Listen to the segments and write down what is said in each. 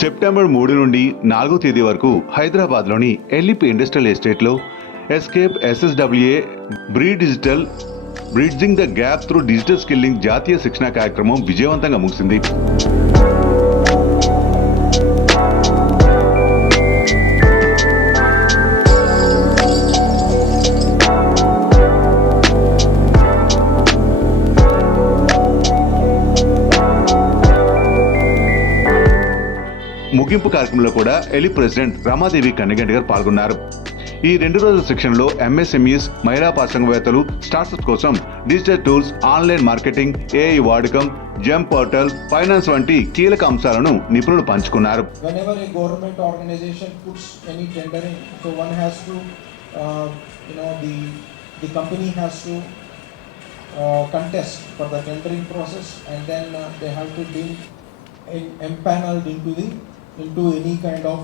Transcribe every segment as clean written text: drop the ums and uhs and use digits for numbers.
సెప్టెంబర్ 3 నుండి 4 తేదీ వరకు హైదరాబాద్లోని ఎల్ఈపి ఇండస్ట్రియల్ ఎస్టేట్లో escape SSWA digital bridging the gap through digital skilling జాతీయ శిక్షణ కార్యక్రమం విజయవంతంగా ముగిసింది. ముగింపు కార్యక్రమంలో కూడా ఎలి ప్రెసిడెంట్ రమాదేవి కన్నిగంటి గారు పాల్గొన్నారు. ఈ 2 రోజుల శిక్షణలో ఎంఎస్ఎంఈస్, మహిళా పారిశ్రామికవేత్తలు, స్టార్ట్అప్స్ కోసం digital tools, online marketing, AI వాడకం, జెమ్ పోర్టల్, ఫైనాన్స్ వంటి కీలక అంశాలను నిపుణులు పంచుకున్నారు. Whenever a government organization puts any tendering, so one has to, the company has to contest for the tendering process, and then they have to be empaneled into any kind of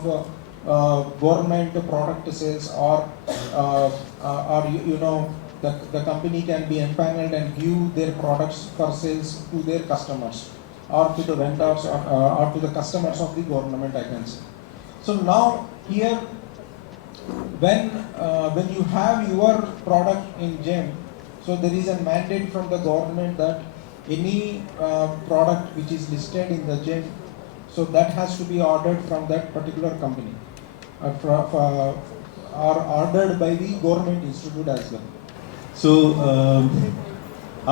government product sales, or the company can be empaneled and give their products for sales to their customers or to the vendors or to the customers of the government, I can say. So now here, when you have your product in GEM, so there is a mandate from the government that any product which is listed in the GEM, so that has to be ordered from that particular company, or ordered by the government institute as well. So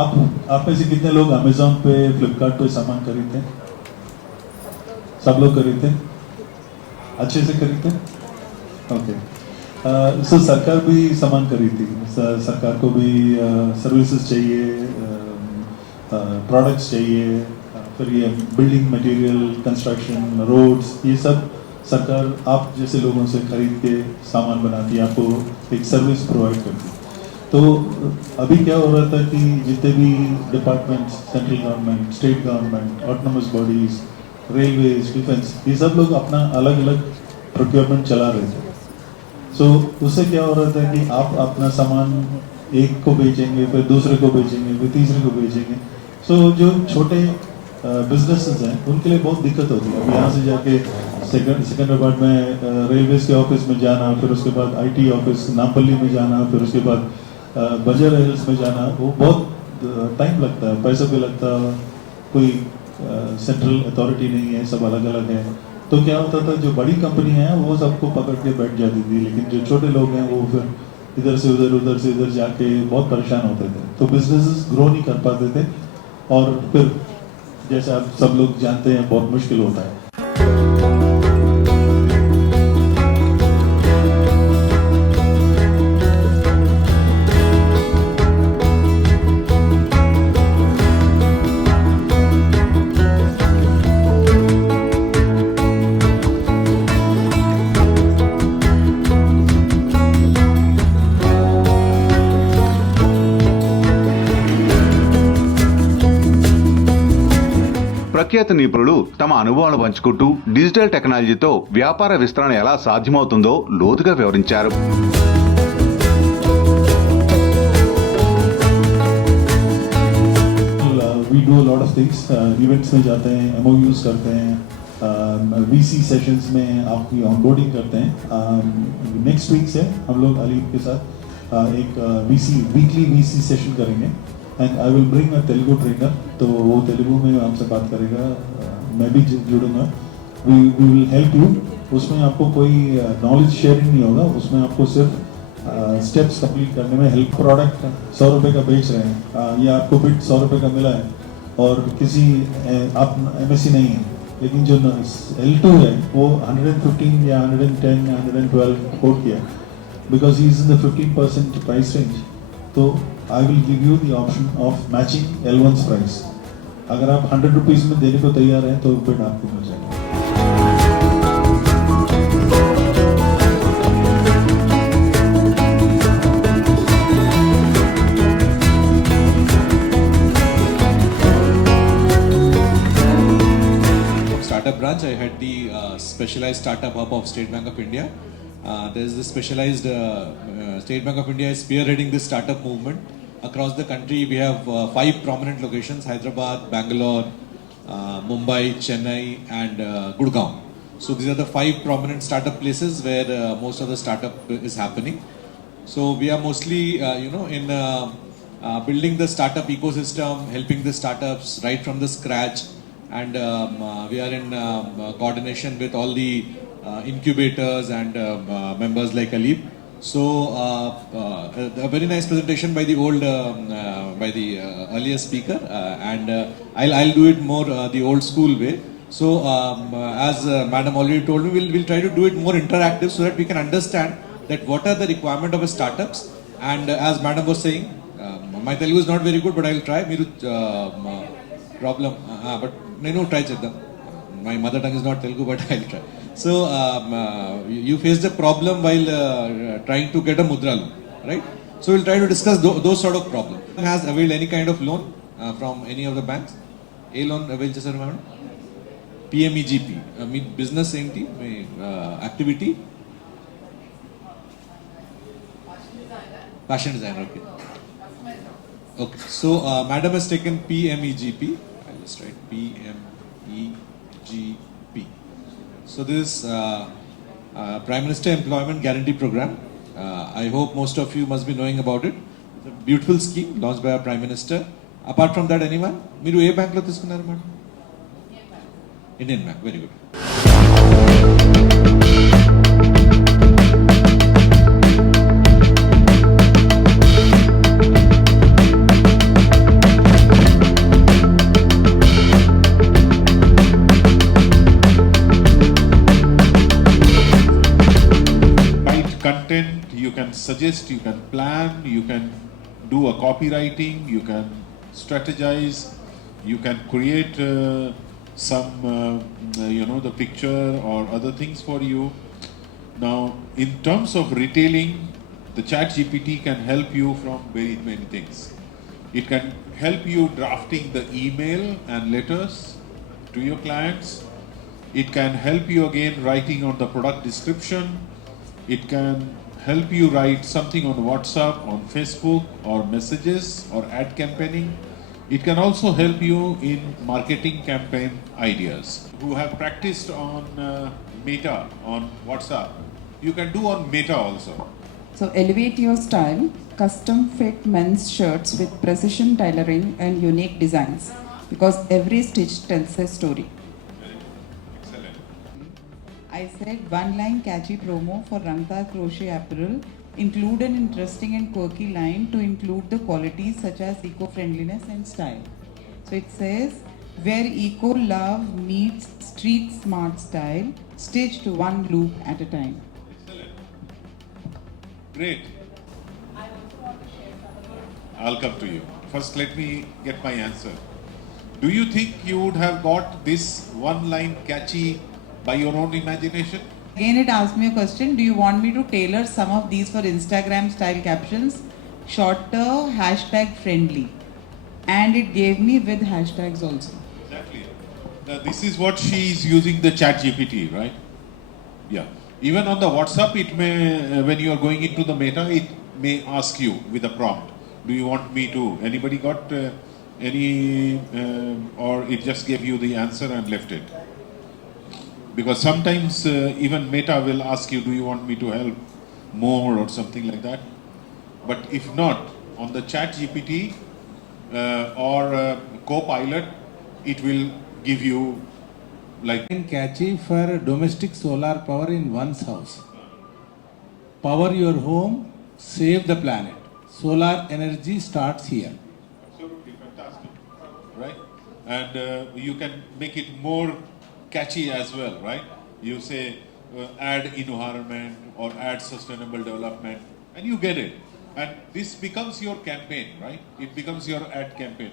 आप में से कितने लोग अमेज़ॉन पे, फ्लिपकार्ट पे सामान खरीदते हैं? सब लोग खरीदते हैं? अच्छे से खरीदते हैं? ओके. सो सरकार भी सामान खरीदती है. सरकार को भी सर्विसेज चाहिए, प्रोडक्ट्स चाहिए, फिर ये बिल्डिंग मटेरियल, कंस्ट्रक्शन, रोड्स, ये सब सरकार आप जैसे लोगों से खरीद के सामान बनाती है, आपको एक सर्विस प्रोवाइड करती है. तो अभी क्या हो रहा था कि जितने भी departments, central government, state government, autonomous bodies, railways, defence, ये सब लोग अपना अलग अलग प्रोक्योरमेंट चला रहे थे. सो उससे क्या हो रहा था कि आप अपना सामान एक को बेचेंगे, फिर दूसरे को बेचेंगे, फिर तीसरे को बेचेंगे. सो जो छोटे बिजनेसेस हैं उनके लिए बहुत दिक्कत होती है. अब यहाँ से जाके सिकंदराबाद में रेलवेज के ऑफिस में जाना, फिर उसके बाद आईटी ऑफिस नामपल्ली में जाना, फिर उसके बाद बजारा हिल्स में जाना, वो बहुत टाइम लगता है, पैसा भी लगता है, कोई सेंट्रल अथॉरिटी नहीं है, सब अलग अलग है. तो क्या होता था, जो बड़ी कंपनी है वो सबको पकड़ के बैठ जाती थी, लेकिन जो छोटे लोग हैं वो फिर इधर से उधर जाके बहुत परेशान होते थे. तो बिजनेसेस ग्रो नहीं कर पाते थे, और फिर जैसे आप सब लोग जानते हैं बहुत मुश्किल होता है. ప్రఖ్యాత నిపుణులు తమ అనుభవాలను పంచుకుంటూ డిజిటల్ టెక్నాలజీతో వ్యాపార విస్తరణ ఎలా సాధ్యమవుతుందో లోతుగా వివరించారు. We do a lot of things. Events में जाते हैं, MOUs करते हैं, VC सेशंस में आपकी ऑनबोर्डिंग करते हैं. नेक्स्ट वीक से हम लोग अलीफ के साथ एक वीकली VC सेशन करेंगे, and I will bring a Telugu trainer. तो वो तेलुगु में हमसे बात करेगा, मैं भी जुड़ूंगा. We will help you. उसमें आपको कोई नॉलेज शेयरिंग नहीं होगा, उसमें आपको सिर्फ स्टेप्स कंप्लीट करने में हेल्प. प्रोडक्ट 100 रुपये का बेच रहे हैं, या आपको बिट 100 रुपये का मिला है, और किसी आप MSc नहीं है, लेकिन जो L2 है वो 115 या 110 या 112 कोट किया, because he is in the 15% price range. तो I will give you the option of matching L1's price. अगर आप 100 रुपीज़ में देने को तैयार हैं तो बिड आपको मिल जाएगा. Startup branch, I had the specialized startup hub of State Bank of India. There is the specialized State Bank of India is spearheading this startup movement. Across the country, we have 5 prominent locations: Hyderabad, Bangalore, Mumbai, Chennai, and Gurgaon. So these are the 5 prominent startup places where most of the startup is happening. So we are mostly, in building the startup ecosystem, helping the startups right from the scratch, and we are in coordination with all the incubators and members like Alip. So a very nice presentation by the earlier speaker, and I'll do it more the old school way. So as Madam already told me, we'll try to do it more interactive so that we can understand that what are the requirement of a startups. And as Madam was saying, my Telugu is not very good, but I will try. Miru problem, but no try cheddam. My mother tongue is not Telugu, but I'll try. So you faced a problem while trying to get a mudra loan, right? So we'll try to discuss those sort of problems. Has availed any kind of loan from any of the banks? A loan avail చేశారు madam? PMEGP. మీ బిజినెస్ ఏంటి? మీ activity? Fashion designer. Okay. Okay. So madam has taken PMEGP. I'll just write PMEGP. So this is Prime Minister Employment Guarantee Program. I hope most of you must be knowing about it. It's a beautiful scheme launched by our Prime Minister. Apart from that, anyone? Miru ఏ బ్యాంక్ లో తీసుకున్నారు madam? Indian Bank. Very good. Content, you can suggest, you can plan, you can do a copywriting, you can strategize, you can create the picture or other things for you. Now, in terms of retailing, the ChatGPT can help you from very many things. It can help you drafting the email and letters to your clients. It can help you again writing on the product description. It can help you write something on WhatsApp, on Facebook, or messages, or ad campaigning. It can also help you in marketing campaign ideas. Who have practiced on Meta, on WhatsApp, you can do on Meta also. So elevate your style, custom fit men's shirts with precision tailoring and unique designs, because every stitch tells a story. Excellent. I said one-line catchy promo for Rangta Crochet Apparel. Include an interesting and quirky line to include the qualities such as eco-friendliness and style. So it says, where eco-love meets street smart style, stitched one loop at a time. Excellent. Great. I'll come to you. First, let me get my answer. Do you think you would have got this one-line catchy by your own imagination? Again, it asked me a question. Do you want me to tailor some of these for Instagram style captions? Shorter, hashtag friendly. And it gave me with hashtags also. Exactly. Now, this is what she is using the ChatGPT, right? Yeah. Even on the WhatsApp, it may, when you are going into the Meta, it may ask you with a prompt. Do you want me to? Anybody got any, or it just gave you the answer and left it? Because sometimes even Meta will ask you, do you want me to help more or something like that? But if not, on the ChatGPT or Copilot, it will give you like catchy for domestic solar power in one's house. Power your home, save the planet. Solar energy starts here. absolutely fantastic, right? And you can make it more catchy as well, right? You say add environment or add sustainable development, and you get it. And this becomes your campaign, right? It becomes your ad campaign.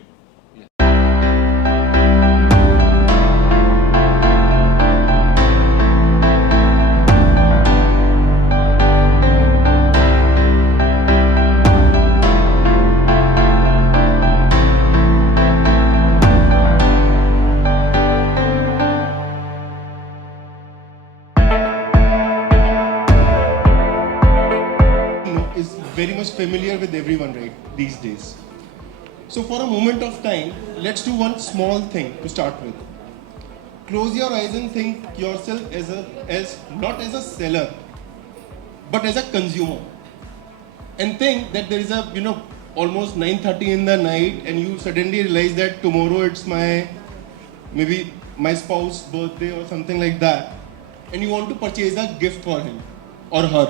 Is very much familiar with everyone right these days. So for a moment of time, let's do one small thing to start with. close your eyes and think yourself as not as a seller, but as a consumer, and think that there is a almost 9:30 in the night, and you suddenly realize that tomorrow it's maybe my spouse's birthday or something like that, and you want to purchase a gift for him or her.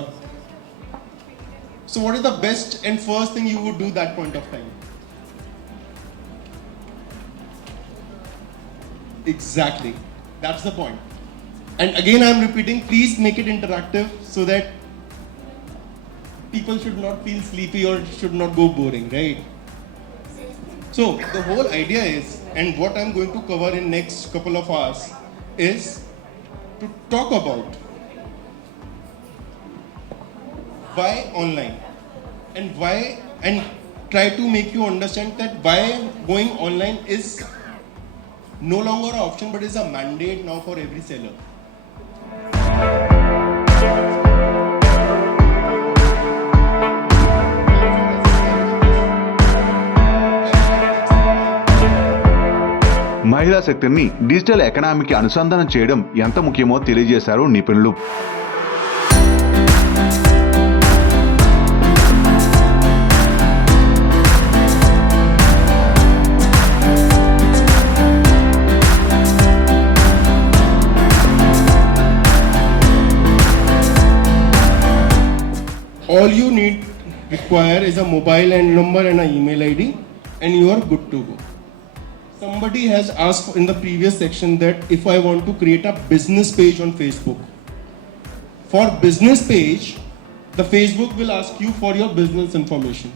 So what is the best and first thing you would do that point of time? Exactly. That's the point. And again, I'm repeating, please make it interactive so that people should not feel sleepy or should not go boring, right? So the whole idea is, and what I'm going to cover in next couple of hours is to talk about why online and why, and try to make you understand that why going online is no longer an option but is a mandate now for every seller. మహిళా శక్తిని డిజిటల్ ఎకనామీకి అనుసంధానం చేయడం ఎంత ముఖ్యమో తెలియజేశారు నిపుణులు. All you require is a mobile and number and an email ID, and you are good to go. Somebody has asked in the previous section that if I want to create a business page on Facebook. For business page, the Facebook will ask you for your business information.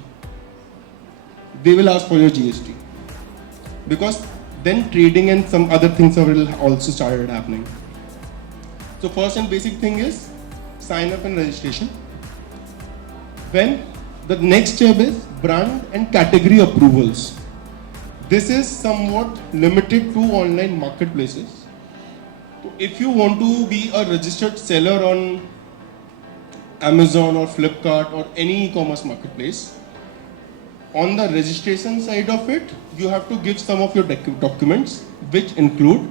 They will ask for your GST. Because then trading and some other things will also started happening. So first and basic thing is sign up and registration. Then the next step is brand and category approvals. This is somewhat limited to online marketplaces. So if you want to be a registered seller on Amazon or Flipkart or any e-commerce marketplace, on the registration side of it, you have to give some of your documents, which include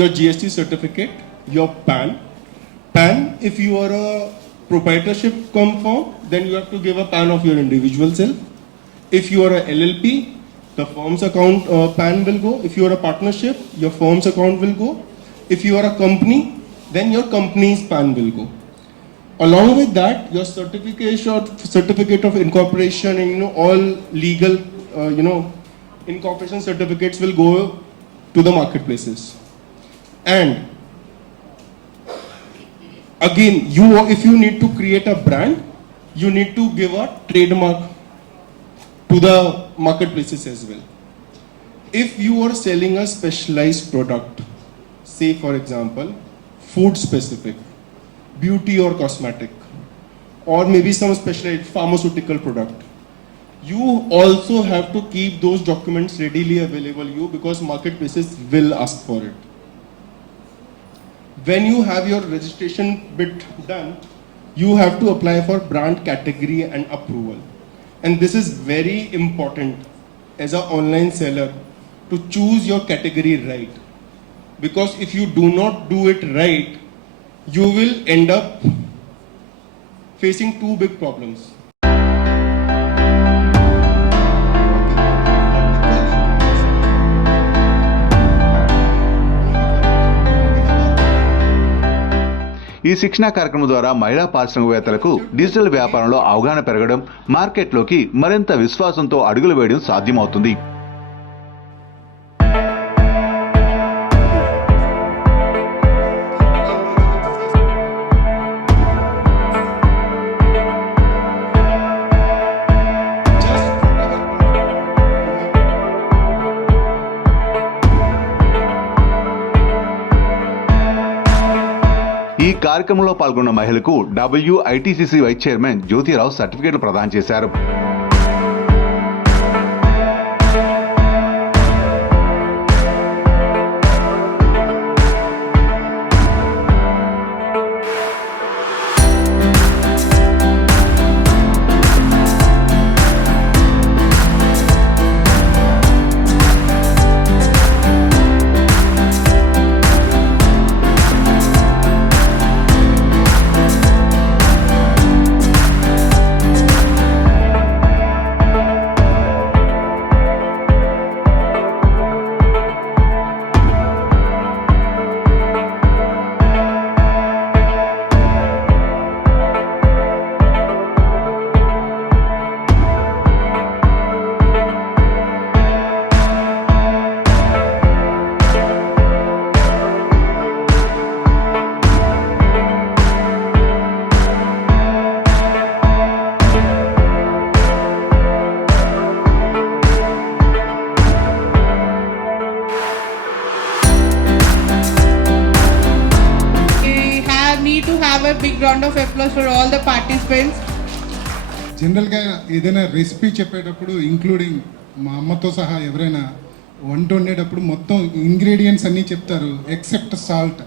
your GST certificate, your PAN. PAN, if you are a proprietorship firm, then you have to give a PAN of your individual self. If you are a LLP, the firm's account PAN will go. If you are a partnership, your firm's account will go. If you are a company, then your company's PAN will go. Along with that, your certificate of incorporation and all legal incorporation certificates will go to the marketplaces. And again, if you need to create a brand, you need to give a trademark to the marketplaces as well. If you are selling a specialized product, say for example, food specific, beauty or cosmetic, or maybe some specialized pharmaceutical product, you also have to keep those documents readily available because marketplaces will ask for it. When you have your registration bit done, you have to apply for brand category and approval. And this is very important as an online seller to choose your category right. Because if you do not do it right, you will end up facing two big problems. ఈ శిక్షణా కార్యక్రమం ద్వారా మహిళా పారిశ్రామికవేత్తలకు డిజిటల్ వ్యాపారంలో అవగాహన పెరగడం, మార్కెట్లోకి మరింత విశ్వాసంతో అడుగులు వేయడం సాధ్యమవుతుంది. ఈ కార్యక్రమంలో పాల్గొన్న మహిళలకు WITCC వైస్ చైర్మన్ జ్యోతిరావు సర్టిఫికేట్లు ప్రదానం చేశారు. have a big round of applause for all the participants. జనరల్గా ఏదైనా రెసిపీ చెప్పేటప్పుడు ఇంక్లూడింగ్ మా అమ్మతో సహా ఎవరైనా వంట వండేటప్పుడు మొత్తం ఇంగ్రీడియంట్స్ అన్నీ చెప్తారు ఎక్సెప్ట్ సాల్ట్.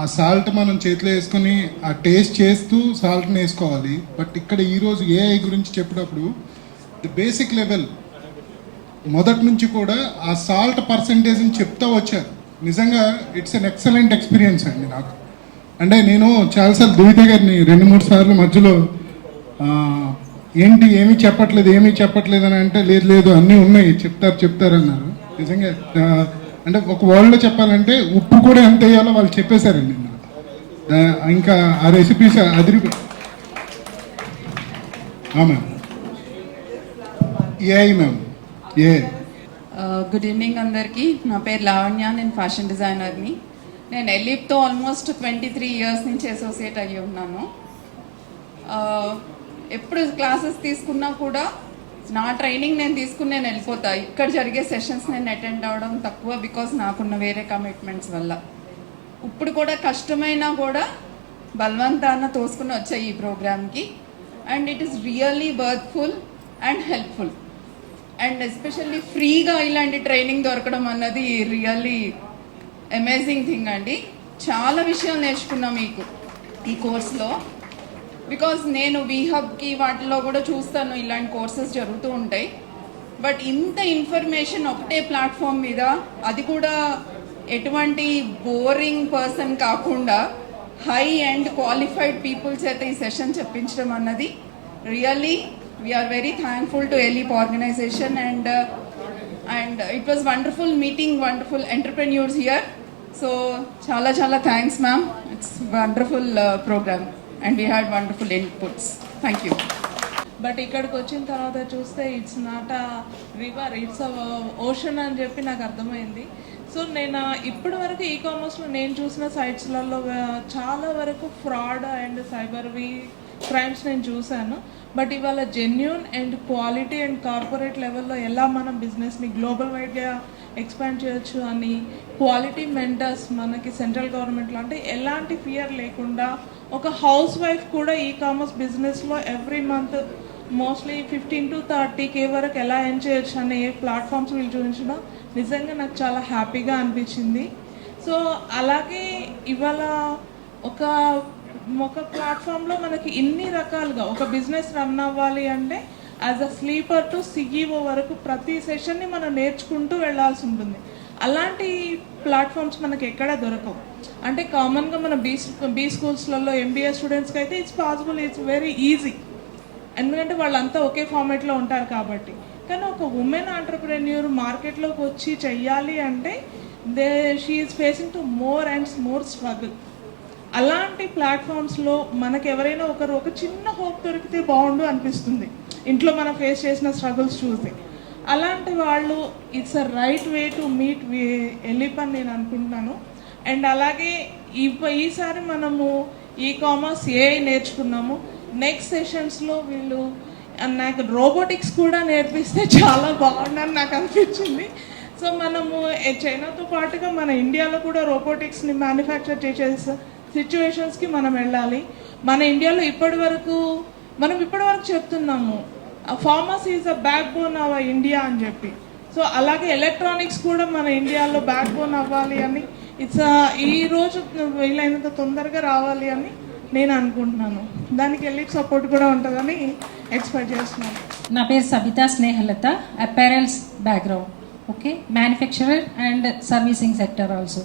ఆ సాల్ట్ మనం చేతిలో వేసుకొని ఆ టేస్ట్ చేస్తూ సాల్ట్ని వేసుకోవాలి. బట్ ఇక్కడ ఈరోజు ఏఐ గురించి చెప్పేటప్పుడు ది బేసిక్ లెవెల్ మొదటి నుంచి కూడా ఆ సాల్ట్ పర్సంటేజ్ని చెప్తూ వచ్చారు. నిజంగా ఇట్స్ అన్ ఎక్సలెంట్ ఎక్స్పీరియన్స్ అండి నాకు. అంటే నేను చాలాసార్లు దువిత గారిని 2-3 సార్లు మధ్యలో ఏంటి ఏమీ చెప్పట్లేదు అని అంటే లేదు అన్నీ ఉన్నాయి చెప్తారు అన్నారు. నిజంగా అంటే ఒక వరల్డ్లో చెప్పాలంటే ఉప్పు కూడా ఎంత వేయాలో వాళ్ళు చెప్పేశారండి. ఇంకా ఆ రెసిపీస్ అదిరిపోయి ma'am AI ma'am a good evening అందరికీ. నా పేరు లావణ్య, నేను ఫ్యాషన్ డిజైనర్ని. నేను ఎలిప్తో ఆల్మోస్ట్ 23 ఇయర్స్ నుంచి అసోసియేట్ అయ్యి ఉన్నాను. ఎప్పుడు క్లాసెస్ తీసుకున్నా కూడా నా ట్రైనింగ్ నేను తీసుకుని నేను వెళ్ళిపోతా. ఇక్కడ జరిగే సెషన్స్ నేను అటెండ్ అవ్వడం తక్కువ, బికాస్ నాకున్న వేరే కమిట్మెంట్స్ వల్ల. ఇప్పుడు కూడా కష్టమైనా కూడా బలవంతాన తోసుకుని వచ్చాయి ఈ ప్రోగ్రామ్కి. And it is really worthful and helpful. And especially ఫ్రీగా ఇలాంటి ట్రైనింగ్ దొరకడం అన్నది రియల్లీ అమేజింగ్ థింగ్ అండి. చాలా విషయాలు నేర్చుకున్నాం మీకు ఈ కోర్స్లో. బికాజ్ నేను వీహబ్కి వాటిలో కూడా చూస్తాను, ఇలాంటి కోర్సెస్ జరుగుతూ ఉంటాయి. బట్ ఇంత ఇన్ఫర్మేషన్ ఒకటే ప్లాట్ఫామ్ మీద, అది కూడా ఎటువంటి బోరింగ్ పర్సన్ కాకుండా హై అండ్ క్వాలిఫైడ్ పీపుల్స్ అయితే ఈ సెషన్ చెప్పించడం అన్నది really we are very thankful to ALEAP organisation. And it was wonderful meeting wonderful entrepreneurs here. So చాలా thanks ma'am. It's wonderful programme and we had wonderful inputs. Thank you. But ఇక్కడికి వచ్చిన తర్వాత చూస్తే it's not a river, it's ocean అని చెప్పి నాకు అర్థమైంది. సో నేను ఇప్పటి వరకు ఈ కామర్స్లో నేను చూసిన సైట్స్లలో చాలా వరకు ఫ్రాడ్ అండ్ సైబర్వి క్రైమ్స్ నేను చూశాను. బట్ ఇవాళ genuine and quality and corporate లెవెల్లో ఎలా మనం బిజినెస్ని గ్లోబల్ వైడ్గా ఎక్స్పాండ్ చేయొచ్చు అని క్వాలిటీ మెంటర్స్ మనకి సెంట్రల్ గవర్నమెంట్లో, అంటే ఎలాంటి ఫియర్ లేకుండా ఒక హౌస్ వైఫ్ కూడా ఈ కామర్స్ బిజినెస్లో every month mostly 15 to 30K వరకు ఎలా ఎర్న్ చేయొచ్చు అనే ప్లాట్ఫామ్స్ వీళ్ళు చూపించడం నిజంగా నాకు చాలా హ్యాపీగా అనిపించింది. సో అలాగే ఇవాళ ఒక ప్లాట్ఫామ్లో మనకి ఇన్ని రకాలుగా ఒక బిజినెస్ రన్ అవ్వాలి అంటే as a sleeper to CEO వరకు ప్రతి సెషన్ని మనం నేర్చుకుంటూ వెళ్ళాల్సి ఉంటుంది. అలాంటి ప్లాట్ఫామ్స్ మనకి ఎక్కడ దొరకవు. అంటే కామన్గా మన బీ స్కూల్స్లలో ఎంబీఏ స్టూడెంట్స్కి అయితే it's possible, it's very easy, ఎందుకంటే వాళ్ళంతా ఒకే ఫార్మేట్లో ఉంటారు కాబట్టి. కానీ ఒక ఉమెన్ ఆంటర్ప్రెన్యూర్ మార్కెట్లోకి వచ్చి చెయ్యాలి అంటే she is facing to more and more struggle. అలాంటి ప్లాట్ఫామ్స్లో మనకు ఎవరైనా ఒక చిన్న హోప్ దొరికితే బాగుండు అనిపిస్తుంది, ఇంట్లో మనం ఫేస్ చేసిన స్ట్రగుల్స్ చూసి. అలాంటి వాళ్ళు it's a right way to meet ALEAP అని నేను అనుకుంటున్నాను. అండ్ అలాగే ఈసారి మనము ఈ కామర్స్ ఏఐ నేర్చుకున్నాము. నెక్స్ట్ సెషన్స్లో వీళ్ళు నాకు రోబోటిక్స్ కూడా నేర్పిస్తే చాలా బాగుందని నాకు అనిపించింది. సో మనము చైనాతో పాటుగా మన ఇండియాలో కూడా రోబోటిక్స్ని మ్యానుఫ్యాక్చర్ చేసే సిచ్యువేషన్స్కి మనం వెళ్ళాలి. మన ఇండియాలో ఇప్పటివరకు చెప్తున్నాము pharmacy is a back bone of India అని చెప్పి. సో అలాగే ఎలక్ట్రానిక్స్ కూడా మన ఇండియాలో బ్యాక్ బోన్ అవ్వాలి అని ఈ రోజు వీలైనంత తొందరగా రావాలి అని నేను అనుకుంటున్నాను. దానికి వెళ్ళి సపోర్ట్ కూడా ఉంటుందని ఎక్స్పెక్ట్ చేస్తున్నాను. నా పేరు Sabitha Snehalatha, apparels background, okay, manufacturer and servicing sector also.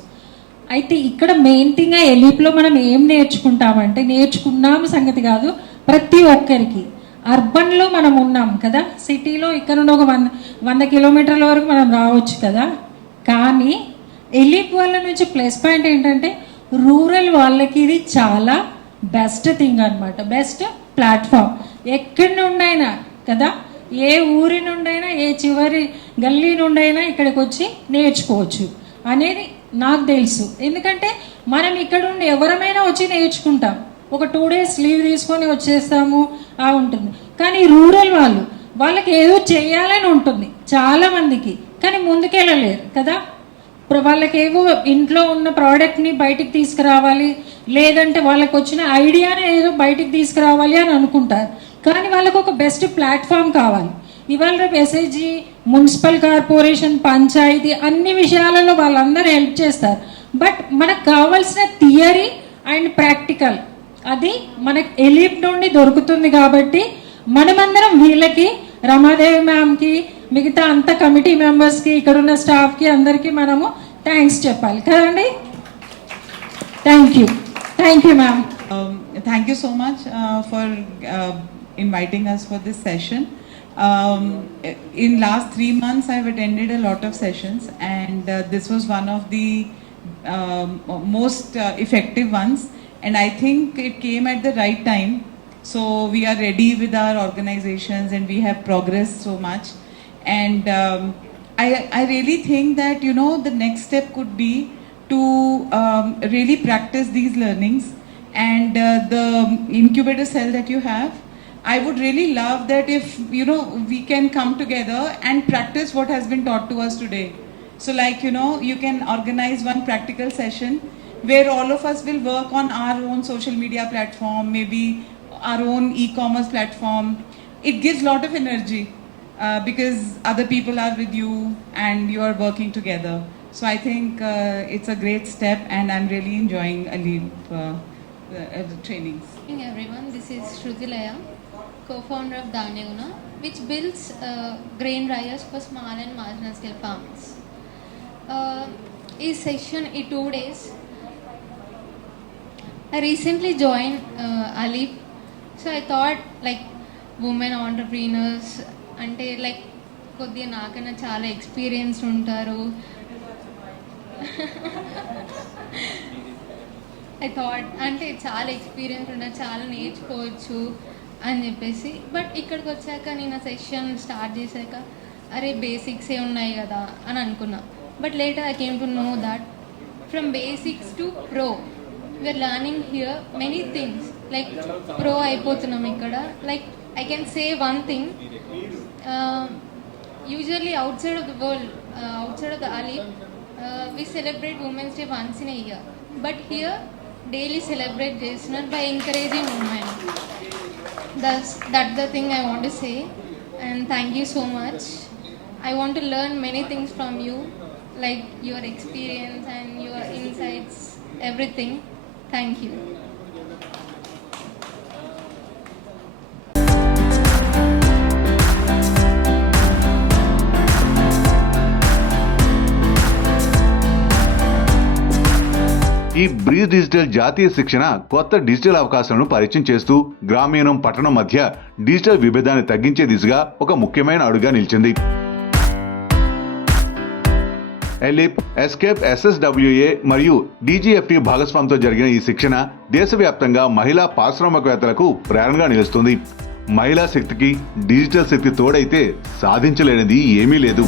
అయితే ఇక్కడ మెయిన్ థింగ్ ఎలిప్లో మనం ఏం నేర్చుకుంటామంటే, నేర్చుకున్నాము సంగతి కాదు, ప్రతి ఒక్కరికి అర్బన్లో మనం ఉన్నాం కదా, సిటీలో ఇక్కడ నుండి ఒక 100 కిలోమీటర్ల వరకు మనం రావచ్చు కదా. కానీ ఎలిప్ వాళ్ళ నుంచి ప్లస్ పాయింట్ ఏంటంటే రూరల్ వాళ్ళకి ఇది చాలా బెస్ట్ థింగ్ అనమాట, బెస్ట్ ప్లాట్ఫామ్. ఎక్కడి నుండైనా కదా, ఏ ఊరి నుండైనా, ఏ చివరి గల్లీ నుండైనా ఇక్కడికి వచ్చి నేర్చుకోవచ్చు అనేది నాకు తెలుసు. ఎందుకంటే మనం ఇక్కడ ఉండి ఎవరమైనా వచ్చి నేర్చుకుంటాం, ఒక 2 days లీవ్ తీసుకొని వచ్చేస్తాము ఉంటుంది. కానీ రూరల్ వాళ్ళకి ఏదో చేయాలని ఉంటుంది చాలామందికి, కానీ ముందుకెళ్ళలేరు కదా. వాళ్ళకేవో ఇంట్లో ఉన్న ప్రోడక్ట్ని బయటికి తీసుకురావాలి, లేదంటే వాళ్ళకి వచ్చిన ఐడియాని ఏదో బయటికి తీసుకురావాలి అని అనుకుంటారు. కానీ వాళ్ళకు ఒక బెస్ట్ ప్లాట్ఫామ్ కావాలి. ఇవాళ రేపు ఎస్ఐజీ, మున్సిపల్ కార్పొరేషన్, పంచాయతీ అన్ని విషయాలలో వాళ్ళందరూ హెల్ప్ చేస్తారు. బట్ మనకు కావాల్సిన థియరీ అండ్ ప్రాక్టికల్ అది మనకు ఎలీప్ నుండి దొరుకుతుంది. కాబట్టి మనమందరం వీళ్ళకి, రమాదేవి మ్యామ్కి, మిగతా అంత కమిటీ మెంబర్స్కి, ఇక్కడున్న స్టాఫ్కి అందరికీ మనము థ్యాంక్స్ చెప్పాలి కదండి. Thank you ma'am. Thank you so much for inviting us for this session. In last 3 months, I've attended a lot of sessions, and this was one of the most effective ones. And I think it came at the right time. So we are ready with our organizations, and we have progressed so much. And I really think that, you know, the next step could be to really practice these learnings. And the incubator cell that you have, I would really love that if, you know, we can come together and practice what has been taught to us today. So like, you know, you can organize one practical session where all of us will work on our own social media platform, maybe our own e-commerce platform. It gives a lot of energy because other people are with you and you are working together. So I think it's a great step, and I'm really enjoying Aleep the trainings. Good evening everyone, this is Shruti Laya, co-founder of Dhanyaguna, which builds grain dryers for small and marginal scale farmers. This session in 2 days. I recently joined Aleep, so I thought like women entrepreneurs అంటే లైక్ కొద్దిగా నాకన్నా చాలా ఎక్స్పీరియన్స్ ఉంటారు. I thought అంటే చాలా ఎక్స్పీరియన్స్ ఉంటారు, చాలా నేర్చుకోవచ్చు అని చెప్పేసి. బట్ ఇక్కడికి వచ్చాక నేను సెషన్ స్టార్ట్ చేశాక అరే బేసిక్సే ఉన్నాయి కదా అని అనుకున్నా. But later I came to know that from basics to pro we're learning here many things. Like pro అయిపోతున్నాం ఇక్కడ. Like I can say one thing, usually outside of the world, outside of the Aleep, we celebrate Women's Day once in a year. But here, daily celebrate this, not by encouraging women. That's the thing I want to say. And thank you so much. I want to learn many things from you, like your experience and your insights, everything. Thank you. ఈ breeze digital జాతీయ శిక్షణ కొత్త డిజిటల్ అవకాశాలను పరిచయం చేస్తూ గ్రామీణం, పట్టణం మధ్య డిజిటల్ విభేదాన్ని తగ్గించే దిశగా ఒక ముఖ్యమైన అడుగుగా నిలిచింది. ఎలిప్, ఎస్కేప్, SSWA మరియు DGFT భాగస్వామ్యంతో జరిగిన ఈ శిక్షణ దేశవ్యాప్తంగా మహిళా పారిశ్రామికవేత్తలకు ప్రేరణగా నిలుస్తుంది. మహిళా శక్తికి డిజిటల్ శక్తి తోడైతే సాధించలేనిది ఏమీ లేదు.